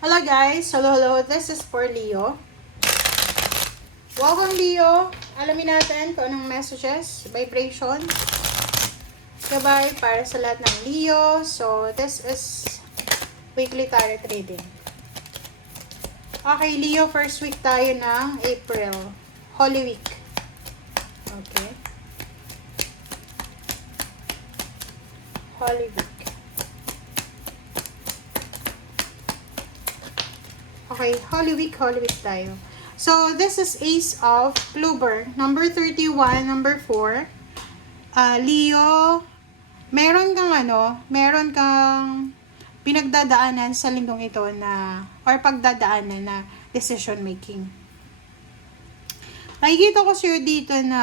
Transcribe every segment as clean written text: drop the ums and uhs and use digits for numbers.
Hello guys, hello. This is for Leo. Welcome Leo. Alamin natin kung anong messages, vibration, gabay para sa lahat ng Leo. So, this is weekly tarot reading. Okay, Leo, first week tayo ng April. Holy Week. Okay. Holy Week. Okay, Holy Week tayo. So, this is Ace of Clover. Number 31, number 4. Leo, meron kang pinagdadaanan sa linggong ito na, or pagdadaanan na decision making. Nakikita ko sa'yo dito na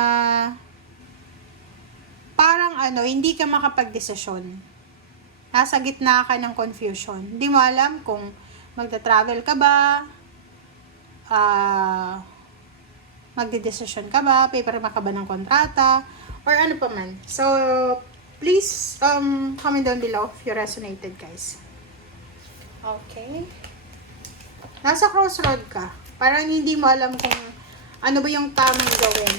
parang hindi ka makapag-desisyon. Nasa gitna ka ng confusion. Hindi mo alam kung magta-travel ka ba, magde-decision ka ba, paperma ka ba ng kontrata, or ano pa man. So, please comment down below if you resonated, guys. Okay. Nasa crossroad ka. Parang hindi mo alam kung ano ba yung tamang gawin.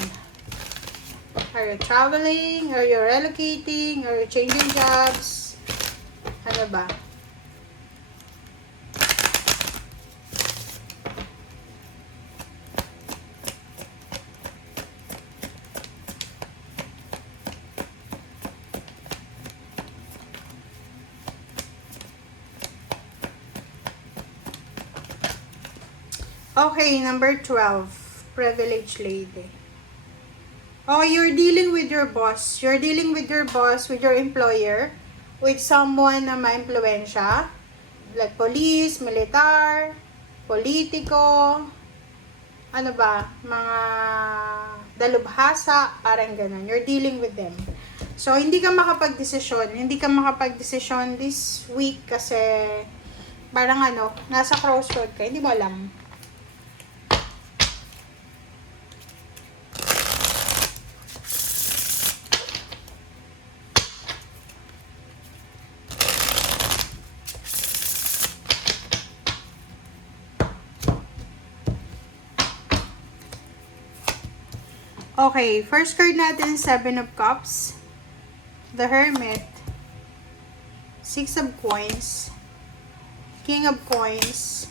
Are you traveling? Are you relocating? Are you changing jobs? Ano ba? Okay, number 12. Privileged lady. Oh, you're dealing with your boss. You're dealing with your boss, with your employer, with someone na ma-impluwensya. Like police, militar, politiko, ano ba, mga dalubhasa, parang ganun. You're dealing with them. So, hindi ka makapag-desisyon. Hindi ka makapag-desisyon this week kasi parang nasa crossroad ka. Hindi mo alam. Okay, first card natin, 7 of Cups, the Hermit, 6 of Coins, King of Coins,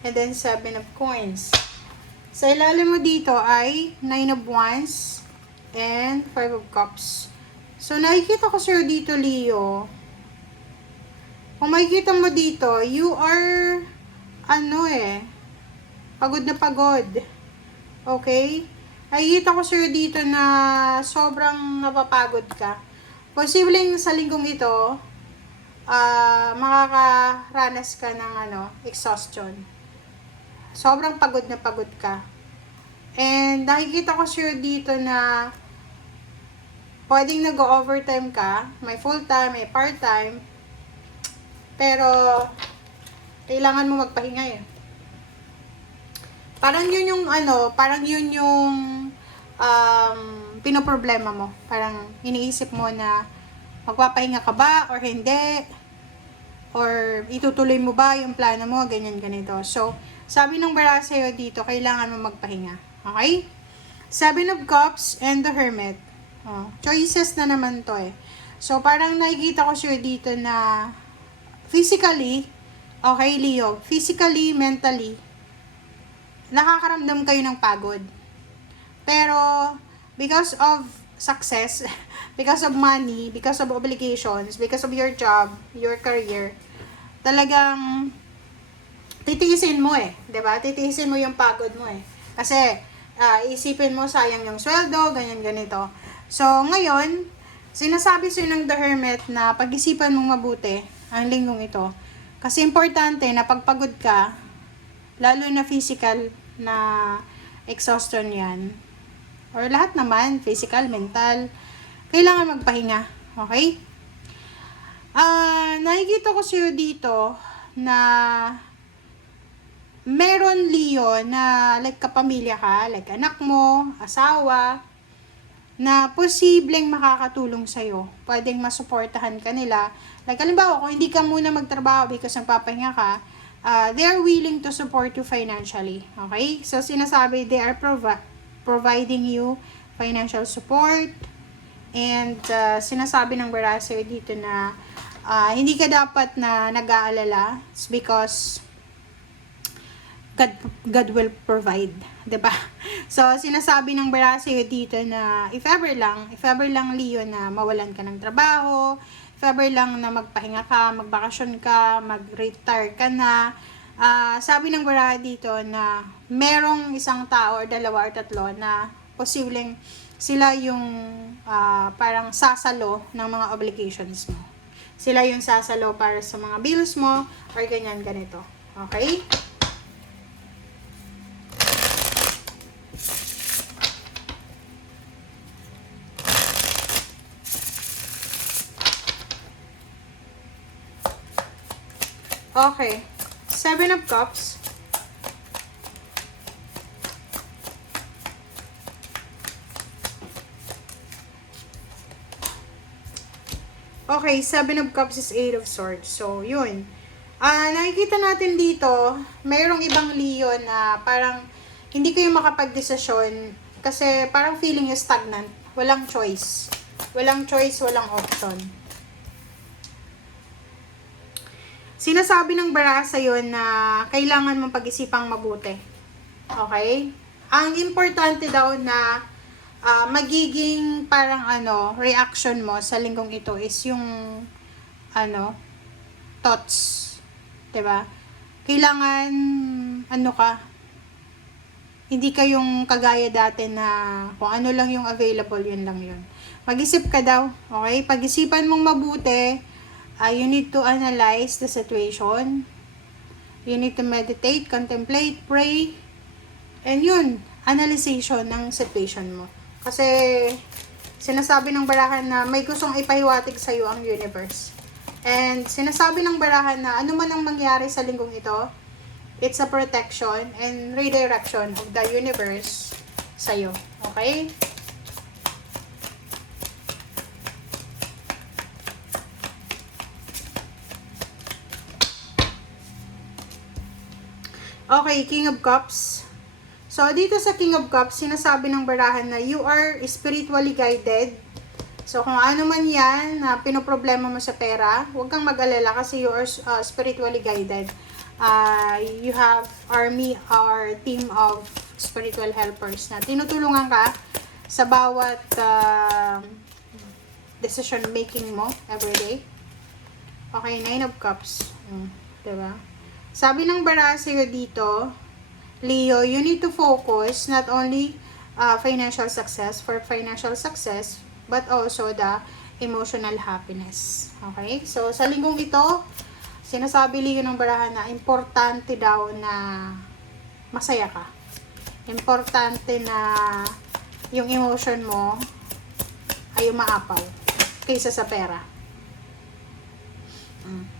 and then 7 of Coins. Sa ilalim mo dito ay 9 of Wands and 5 of Cups. So, nakikita ko sa'yo dito, Leo. Kung makikita mo dito, you are, pagod na pagod. Okay? Nakikita ko sa'yo dito na sobrang napapagod ka. Posibleng sa linggong ito, makakaranas ka ng exhaustion. Sobrang pagod na pagod ka. And nakikita ko sa'yo dito na pwedeng nag-overtime ka. May full-time, may part-time. Pero, kailangan mo magpahinga eh. Parang yun yung pinoproblema mo. Parang iniisip mo na magpapahinga ka ba or hindi, or itutuloy mo ba yung plano mo, ganyan ganito. So, sabi ng bara sa'yo dito, kailangan mo magpahinga. Okay? 7 of Cups and the Hermit. Choices na naman to eh. So, parang nakikita ko sa'yo dito na physically, okay Leo, physically, mentally, nakakaramdam kayo ng pagod. Pero, because of success, because of money, because of obligations, because of your job, your career, talagang titiisin mo eh. 'Di ba? Titiisin mo yung pagod mo eh. Kasi, isipin mo sayang yung sweldo, ganyan ganito. So, ngayon, sinasabi sa'yo ng The Hermit na pag-isipan mong mabuti ang linggong ito. Kasi importante na pagpagod ka, lalo na physical na exhaustion yan, or lahat naman, physical, mental, kailangan magpahinga. Okay? Nakikita ko sa'yo dito na meron, Leo, na like kapamilya ka, like anak mo, asawa, na posibleng makakatulong sa'yo. Pwedeng masuportahan ka nila. Like, halimbawa, kung hindi ka muna magtrabaho because nagpapahinga ka, they are willing to support you financially. Okay? So, sinasabi, they are providing you financial support. And, sinasabi ng Barasa dito na, hindi ka dapat na nag-aalala. It's because, God will provide. 'Di ba? So, sinasabi ng Baraseo dito na if ever lang Leo na mawalan ka ng trabaho, if ever lang na magpahinga ka, magbakasyon ka, mag-retire ka na, sabi ng Baraseo dito na merong isang tao or dalawa or tatlo na posibleng sila yung parang sasalo ng mga obligations mo. Sila yung sasalo para sa mga bills mo or ganyan ganito. Okay? Okay. 7 of Cups. Okay, 7 of Cups is 8 of Swords. So, yun. Nakikita natin dito, mayroong ibang Leo na parang hindi kayo makapag-desisyon kasi parang feeling yung stagnant. Walang choice. Walang choice, walang option. Sinasabi ng Barasa yon na kailangan mong pag-isipang mabuti. Okay? Ang importante daw na magiging parang reaction mo sa linggong ito is yung thoughts. 'Di ba? Kailangan hindi ka yung kagaya dati na kung ano lang yung available, yun lang yun. Mag-isip ka daw. Okay? Pag-isipan mong mabuti. You need to analyze the situation. You need to meditate, contemplate, pray. And yun, analyzation ng situation mo. Kasi, sinasabi ng barahan na may gustong ipahiwatig sa iyo ang universe. And, sinasabi ng barahan na ano man ang mangyari sa linggong ito, it's a protection and redirection of the universe sa iyo. Okay? Okay, King of Cups. So, dito sa King of Cups, sinasabi ng barahan na you are spiritually guided. So, kung ano man yan na pinoproblema mo sa pera, huwag kang mag-alala kasi you are spiritually guided. You have army or team of spiritual helpers na tinutulungan ka sa bawat decision making mo everyday. Okay, 9 of Cups. Diba? Sabi ng Baraseo dito, Leo, you need to focus not only financial success, but also the emotional happiness. Okay? So, sa linggong ito, sinasabi Leo ng barahan na importante daw na masaya ka. Importante na yung emotion mo ay umaapaw kaysa sa pera.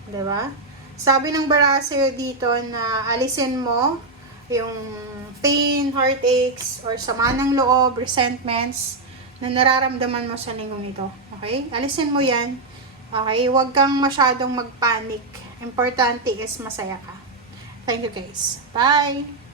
Diba? Sabi ng Baraseo dito na alisin mo yung pain, heartaches, or sama ng loob, resentments na nararamdaman mo sa linggong ito. Okay? Alisin mo yan. Okay? Huwag kang masyadong magpanic. Importante is masaya ka. Thank you guys. Bye!